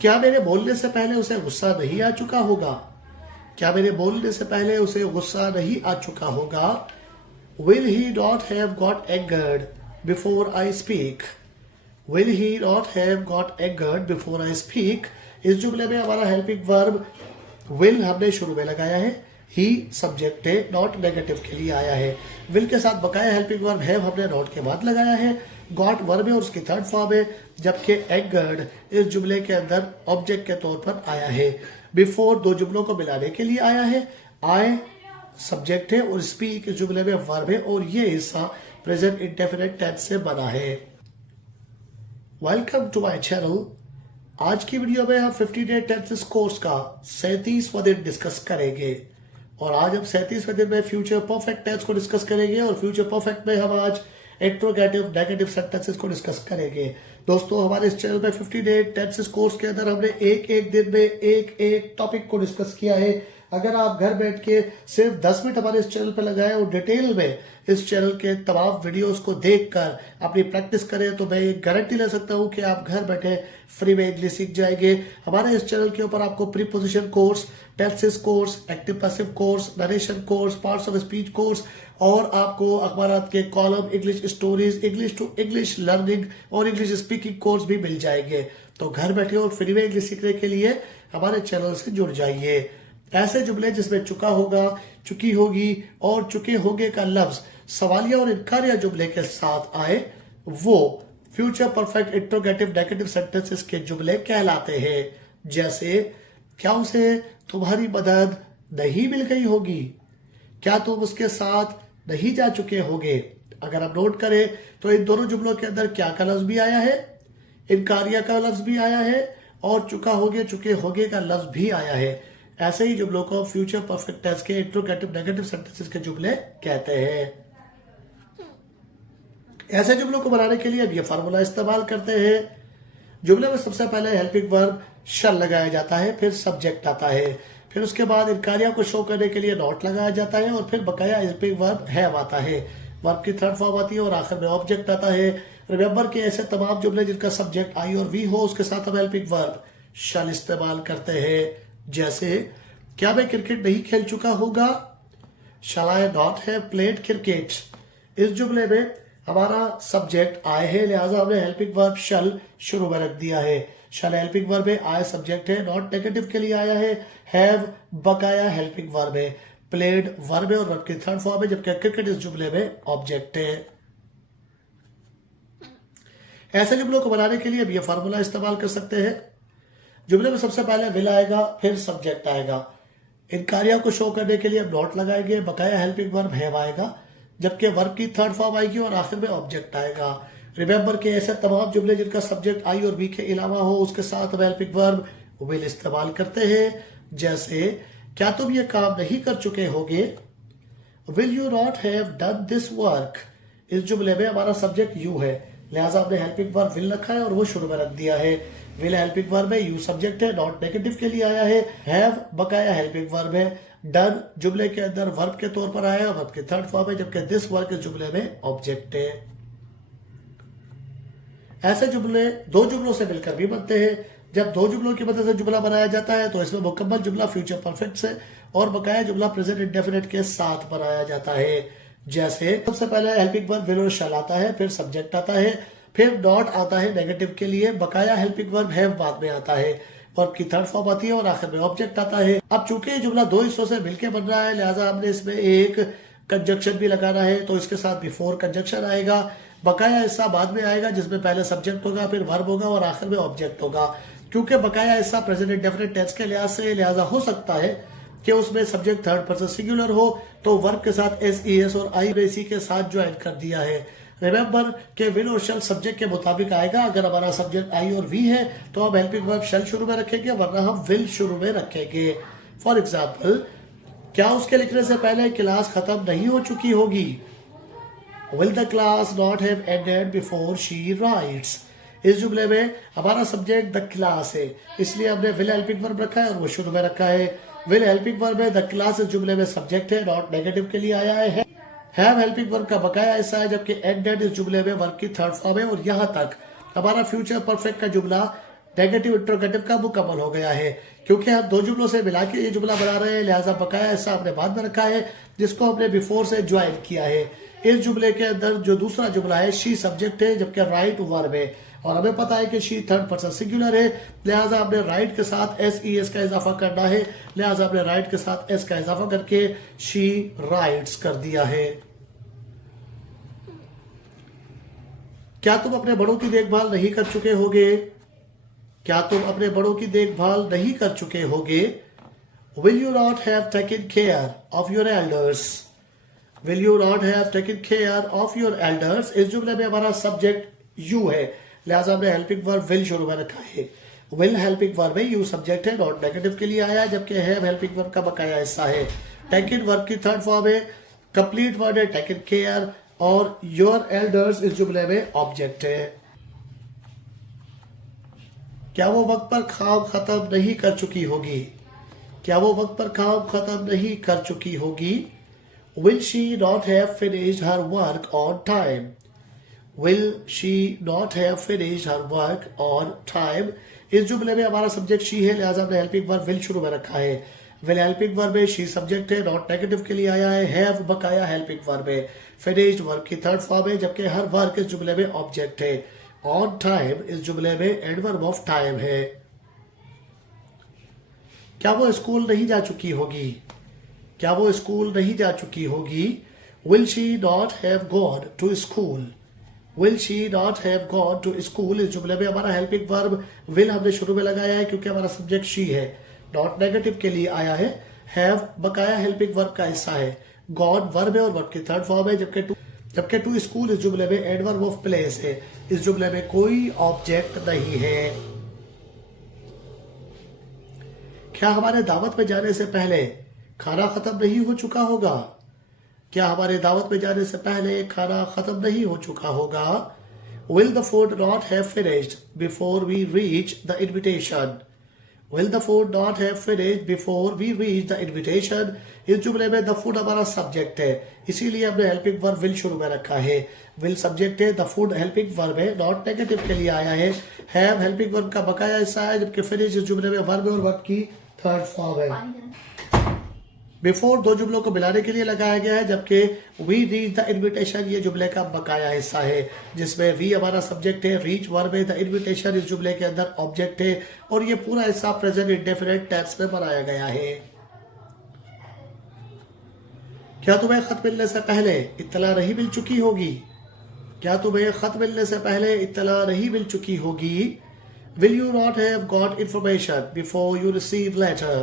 क्या मेरे बोलने से पहले उसे गुस्सा नहीं आ चुका होगा? क्या मेरे बोलने से पहले उसे गुस्सा नहीं आ चुका होगा? Will he not have got angered before I speak? Will he not have got angered before I speak? इस जुमले में हमारा हेल्पिंग वर्ब will हमने शुरू में लगाया है, ही सब्जेक्ट है, नॉट नेगेटिव के लिए आया है। विल के साथ बकाया हेल्पिंग वर्ब हैव हमने नॉट के बाद लगाया है। गॉट वर्ब है और उसकी थर्ड फॉर्म है, जबकि एंगर्ड इस जुमले के अंदर ऑब्जेक्ट के तौर पर आया है। बिफोर दो जुमलों को मिलाने के लिए आया है। आई सब्जेक्ट है और स्पीक इस जुमले में वर्ब है और ये हिस्सा प्रेजेंट इंडेफिनिट टेंस से बना है। Welcome to my channel. आज की वीडियो में हम 58 टेंसेस कोर्स का 37वां दिन डिस्कस करेंगे और आज हम 37वें दिन में फ्यूचर परफेक्ट टेंस को डिस्कस करेंगे और फ्यूचर परफेक्ट में हम आज इंट्रोगेटिव नेगेटिव सेंटेंसेस को डिस्कस करेंगे। दोस्तों, हमारे इस चैनल पे 58 टेंसेस कोर्स के अंदर हमने एक एक दिन में एक एक टॉपिक को डिस्कस किया है। अगर आप घर बैठ के सिर्फ 10 मिनट हमारे इस चैनल पर लगाएं और डिटेल में इस चैनल के तमाम वीडियोस को देखकर अपनी प्रैक्टिस करें तो मैं ये गारंटी ले सकता हूं कि आप घर बैठे फ्री में इंग्लिश सीख जाएंगे। हमारे इस चैनल के ऊपर आपको preposition course, tenses course, active passive course, narration course, parts of speech course और आपको अखबारात के column, English stories, English to English learning और इंग्लिश स्पीकिंग कोर्स भी मिल जाएंगे। तो घर बैठे और फ्री में इंग्लिश सीखने के लिए हमारे चैनल से जुड़ जाइए। ऐसे जुमले जिसमें चुका होगा, चुकी होगी और चुके होंगे का लफ्ज सवालिया और इनकारिया जुमले के साथ आए वो future perfect interrogative negative sentences के जुमले कहलाते हैं। जैसे, क्या उसे तुम्हारी मदद नहीं मिल गई होगी? क्या तुम उसके साथ नहीं जा चुके होगे? अगर आप नोट करें तो इन दोनों जुमलों के अंदर क्या का लफ्ज भी आया है, इनकारिया का लफ्ज भी आया है और चुका होगे, चुके होगे का लफ्ज भी आया है। ऐसे ही जुमलों को फ्यूचर परफेक्ट टेंस के इंट्रोगेटिव नेगेटिव सेंटेंसेस के जुमले कहते हैं। ऐसे जुमलों को बनाने के लिए अब ये फार्मूला इस्तेमाल करते हैं। जुमले में सबसे पहले हेल्पिंग वर्ब शल लगाया जाता है, फिर सब्जेक्ट आता है, फिर उसके बाद इनकारिया को शो करने के लिए नॉट लगाया जाता है और फिर बकाया हेल्पिंग वर्ब हैव आता है। वर्ब की थर्ड फॉर्म आती है और आखिर में ऑब्जेक्ट आता है। रिमेंबर के ऐसे तमाम जुमले जिनका सब्जेक्ट आई और वी हो उसके साथ हम हेल्पिंग वर्ब शल इस्तेमाल करते हैं। जैसे, क्या मैं क्रिकेट नहीं खेल चुका होगा? शैल आई नॉट हैव प्लेड क्रिकेट? इस जुमले में हमारा सब्जेक्ट आए है, लिहाजा हमने हेल्पिंग वर्ब शल शुरू में रख दिया है। शल हेल्पिंग वर्ब है, आए सब्जेक्ट है, नॉट नेगेटिव के लिए आया है, हैव बकाया हेल्पिंग वर्ब है, प्लेड वर्ब है और वर्ब की थर्ड फॉर्म है, जबकि क्रिकेट इस जुमले में ऑब्जेक्ट है। ऐसे जुमलों को बनाने के लिए अब ये फार्मूला इस्तेमाल कर सकते हैं। जुमले में सबसे पहले विल आएगा, फिर सब्जेक्ट आएगा। इनकारिया को शो करने के लिए नॉट लगाएंगे, बकाया हेल्पिंग वर्ब हैव आएगा, जबकि वर्ब की थर्ड फॉर्म आएगी और आखिर में ऑब्जेक्ट आएगा। रिमेंबर के ऐसे तमाम जुमले जिनका सब्जेक्ट आई और वी के अलावा हो उसके साथ हम हेल्पिंग वर्ब विल इस्तेमाल करते हैं। जैसे, क्या तुम ये काम नहीं कर चुके होगे? Will you not have done this work? इस जुमले में हमारा सब्जेक्ट यू है, लिहाजा हमने हेल्पिंग वर्ब विल रखा है और वो शुरू में रख दिया है। विल हेल्पिंग वर्ब है, यू सब्जेक्ट है, नॉट नेगेटिव के लिए आया है, हैव बकाया हेल्पिंग वर्ब है, डन जुमले के अंदर वर्ब के तौर पर आया है, वर्ब की थर्ड फॉर्म है, जबकि दिस वर्क इस जुमले में ऑब्जेक्ट है। ऐसे जुमले दो जुमलों से मिलकर भी बनते हैं। जब दो जुमलों की मदद से जुमला बनाया जाता है तो इसमें मुकम्मल जुमला फ्यूचर परफेक्ट से और बकाया जुमला प्रेजेंट इंडेफिनिट के साथ बनाया जाता है। जैसे, सबसे पहले हेल्पिंग वर्ब विल और शैल आता है, फिर सब्जेक्ट आता है, फिर नॉट आता है नेगेटिव के लिए, बकाया हेल्पिंग वर्ब हैव बाद में आता है, वर्ब की थर्ड फॉर्म आती है और आखिर में ऑब्जेक्ट आता है। अब चूंकि ये जुमला दो हिस्सों से मिलकर बन रहा है, लिहाजा हमने इसमें एक कंजक्शन भी लगाना है, तो इसके साथ बिफोर कंजक्शन आएगा। बकाया हिस्सा बाद में आएगा जिसमें पहले सब्जेक्ट होगा, फिर वर्ब होगा और आखिर में ऑब्जेक्ट होगा। क्योंकि बकाया हिस्सा प्रेजेंट इंडेफिनिट टेंस के लिहाज से लिहाजा हो सकता है कि उसमें सब्जेक्ट थर्ड पर्सन सिंगुलर हो, तो वर्ब के साथ एस, ई, एस और आई इसी के साथ ज्वाइन कर दिया है। रिमेंबर के विल और शल सब्जेक्ट के मुताबिक आएगा। अगर हमारा सब्जेक्ट आई और वी है तो हम हेल्पिंग वर्ब शल शुरू में रखेंगे, वरना हम विल शुरू में रखेंगे। फॉर एग्जाम्पल, क्या उसके लिखने से पहले क्लास खत्म नहीं हो चुकी होगी? Will the class not have ended before she writes? इस जुमले में हमारा सब्जेक्ट द क्लास है, इसलिए हमने विल हेल्पिंग वर्ब रखा है और वो शुरू में रखा है। विल हेल्पिंग वर्ब है, द क्लास इस जुमले में सब्जेक्ट है, नॉट नेगेटिव के लिए आया है। हैव हेल्पिंग वर्ब का बकाया हिस्सा है, जबकि एंडेड इस जुमले में वर्ब की थर्ड फॉर्म है और यहां तक हमारा फ्यूचर परफेक्ट का जुमला नेगेटिव इंट्रोगेटिव का मुकम्मल हो गया है। क्योंकि हम दो जुमलों से मिला के ये जुमला बना रहे हैं, लिहाजा बकाया हिस्सा हमने बाद में रखा है जिसको हमने बिफोर से ज्वाइन किया है। इस जुमले के अंदर जो दूसरा जुमला है शी सब्जेक्ट है, जबकि राइट वर्ब है, और हमें पता है कि शी थर्ड पर्सन सिंगुलर है, लिहाजा हमने राइट के साथ एस का इजाफा करना है। लिहाजा हमने राइट के साथ एस का इजाफा करके शी राइट्स कर दिया है। क्या तुम अपने बड़ों की देखभाल नहीं कर चुके होगे? क्या तुम अपने बड़ों की देखभाल नहीं कर चुके होगे? Will you not have taken care of your elders? Will you not have taken care of your elders? इस जुमले में हमारा सब्जेक्ट you है, लिहाजा हमने हेल्पिंग वर्ब विल शुरू में रखा है। विल हेल्पिंग वर्ब में यू सब्जेक्ट है, नॉट नेगेटिव के लिए आया है, जबकि हैव हेल्पिंग वर्ब का बकाया हिस्सा है। टेकन वर्ब की थर्ड फॉर्म है, कंप्लीट वर्ड है टेकन केयर, और योर एल्डर्स इस जुमले में ऑब्जेक्ट है। क्या वो वक्त पर काम खत्म नहीं कर चुकी होगी? क्या वो वक्त पर काम खत्म नहीं कर चुकी होगी? Will she not have finished her work on time? Will she not have finished her work on time? इस जुमले में हमारा सब्जेक्ट शी है, लिहाजा हमने हेल्पिंग वर्ब विल शुरू में रखा है। विल हेल्पिंग वर्ब है, शी सब्जेक्ट है, नॉट नेगेटिव के लिए आया है, हैव बकाया हेल्पिंग वर्ब है, फिनिश्ड वर्ब की थर्ड फॉर्म है, जबकि हर वर्क इस जुमले में ऑब्जेक्ट है। ऑन टाइम इस जुमले में एडवर्ब ऑफ टाइम है। क्या वो स्कूल नहीं जा चुकी होगी? क्या वो स्कूल नहीं जा चुकी होगी? Will she not have gone to school? Will she not have gone to school? इस जुमले में हमारा हेल्पिंग वर्ब विल हमने शुरू में लगाया है क्योंकि हमारा सब्जेक्ट शी है, नॉट नेगेटिव के लिए आया है। हैव बकाया हेल्पिंग वर्ब का हिस्सा है, गॉन वर्ब है और वर्ब की थर्ड फॉर्म है, जबकि टू स्कूल इस जुमले में एडवर्ब ऑफ प्लेस है। इस जुमले में कोई ऑब्जेक्ट नहीं है। क्या हमारे दावत में जाने से पहले खाना खत्म नहीं हो चुका होगा? क्या हमारे दावत में जाने से पहले खाना खत्म नहीं हो चुका होगा? Will the food not have finished before we reach the invitation? Will the food not have finished before we reach the invitation? इस जुमले में द फूड हमारा सब्जेक्ट है, इसीलिए हमने हेल्पिंग वर्ब विल शुरू में रखा है। विल सब्जेक्ट है, द फूड हेल्पिंग वर्ब है, नॉट नेगेटिव के लिए आया है। हैव हेल्पिंग वर्ब का बकाया हिस्सा है, जबकि फिनिश इस जुमले में वर्ब और वर्ब की थर्ड फॉर्म है। बिफोर दो जुमलों को मिलाने के लिए लगाया गया है, जबकि वी रीच द इन्विटेशन ये जुमले का बकाया हिस्सा है, जिसमें वी हमारा सब्जेक्ट है, रीच वर्ब है, द इन्विटेशन इस जुमले के अंदर ऑब्जेक्ट है, और ये पूरा हिस्सा प्रेजेंट इंडेफिनिट टेंस में बनाया गया है। क्या तुम्हें खत मिलने से पहले इत्तला नहीं मिल चुकी होगी? क्या तुम्हें खत मिलने से पहले इत्तला नहीं मिल चुकी होगी? Will you not have got information before you received letter?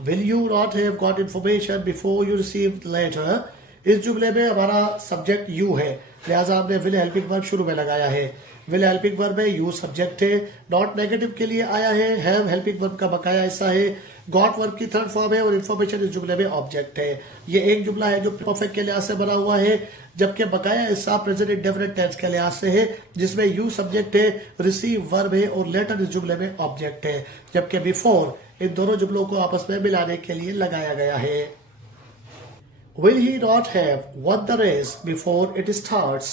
Will you not have got information before you received letter? इस जुमले में हमारा सब्जेक्ट यू है, लिहाजा हमने विल हेल्पिंग वर्ब शुरू में लगाया है। विल हेल्पिंग वर्ब में यू सब्जेक्ट है, नॉट नेगेटिव के लिए आया है। हैव हेल्पिंग वर्ब का बकाया हिस्सा है, गॉट वर्ब की थर्ड फॉर्म है, और इन्फॉर्मेशन इस जुमले में ऑब्जेक्ट है। ये एक जुमला है जो परफेक्ट के लिहाज से बना हुआ है, जबकि बकाया हिस्सा प्रेजेंट इंडेफिनिट टेंस के लिहाज से है, जिसमें यू सब्जेक्ट है, रिसीव वर्ब है, और लेटर इस जुमले में ऑब्जेक्ट है, जबकि बिफोर इन दोनों जुमलों को आपस में मिलाने के लिए लगाया गया है। Will he not have won the race before it starts?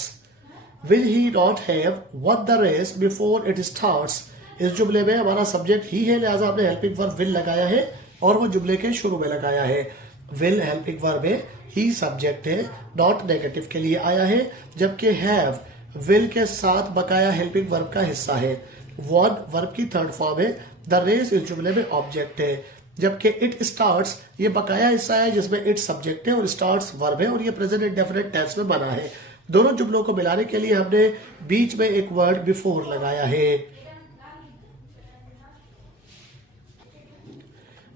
Will he not have won the race before it starts? इस जुमले में हमारा सब्जेक्ट ही है, लिहाजा हमने हेल्पिंग वर्ब विल लगाया है और वो जुमले के शुरू में लगाया है। विल हेल्पिंग वर्ब है, ही सब्जेक्ट है, नॉट नेगेटिव के लिए आया है, जबकि हैव विल के साथ बकाया हेल्पिंग वर्ब का हिस्सा है। वॉन वर्ब की थर्ड फॉर्म है, द रेस इस जुमले में ऑब्जेक्ट है, जबकि इट स्टार्ट्स ये बकाया हिस्सा है जिसमें इट सब्जेक्ट है और स्टार्ट्स वर्ब है, और ये प्रेजेंट इंडेफिनिट टेंस में बना है। दोनों जुमलों को मिलाने के लिए हमने बीच में एक वर्ड बिफोर लगाया है।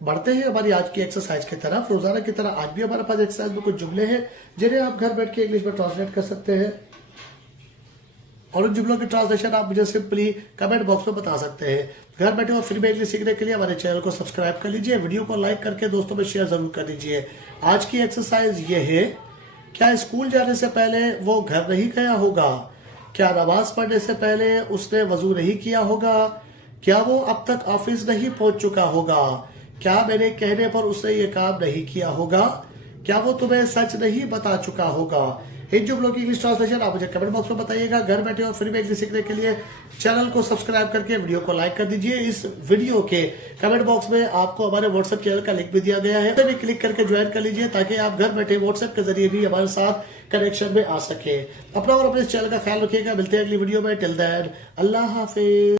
बढ़ते हैं हमारी आज की एक्सरसाइज की तरफ। रोजाना की तरह आज भी हमारे पास एक्सरसाइज में कुछ जुमले हैं जिन्हें आप घर बैठ के इंग्लिश में ट्रांसलेट कर सकते हैं, और उन जुमलों की ट्रांसलेशन आप मुझे सिंपली कमेंट बॉक्स में बता सकते हैं। घर बैठे और फ्री में इंग्लिश सीखने के लिए हमारे चैनल को सब्सक्राइब कर लीजिए, वीडियो को लाइक करके दोस्तों में शेयर जरूर कर दीजिए। आज की एक्सरसाइज ये है, क्या स्कूल जाने से पहले वो घर नहीं गया होगा? क्या नमाज पढ़ने से पहले उसने वजू नहीं किया होगा? क्या वो अब तक ऑफिस नहीं पहुंच चुका होगा? क्या मेरे कहने पर उसने ये काम नहीं किया होगा? क्या वो तुम्हें सच नहीं बता चुका होगा? इन जुमलों की इंग्लिश ट्रांसलेशन आप मुझे कमेंट बॉक्स में बताइएगा। घर बैठे और फ्री में इंग्लिश सीखने के लिए चैनल को सब्सक्राइब करके वीडियो को लाइक कर दीजिए। इस वीडियो के कमेंट बॉक्स में आपको हमारे व्हाट्सएप चैनल का लिंक भी दिया गया है, तो भी क्लिक करके ज्वाइन कर लीजिए ताकि आप घर बैठे व्हाट्सएप के जरिए भी हमारे साथ कनेक्शन में आ सके। अपना और अपने चैनल का ख्याल रखिएगा। मिलते हैं अगली वीडियो में। टिल देन अल्लाह हाफिज।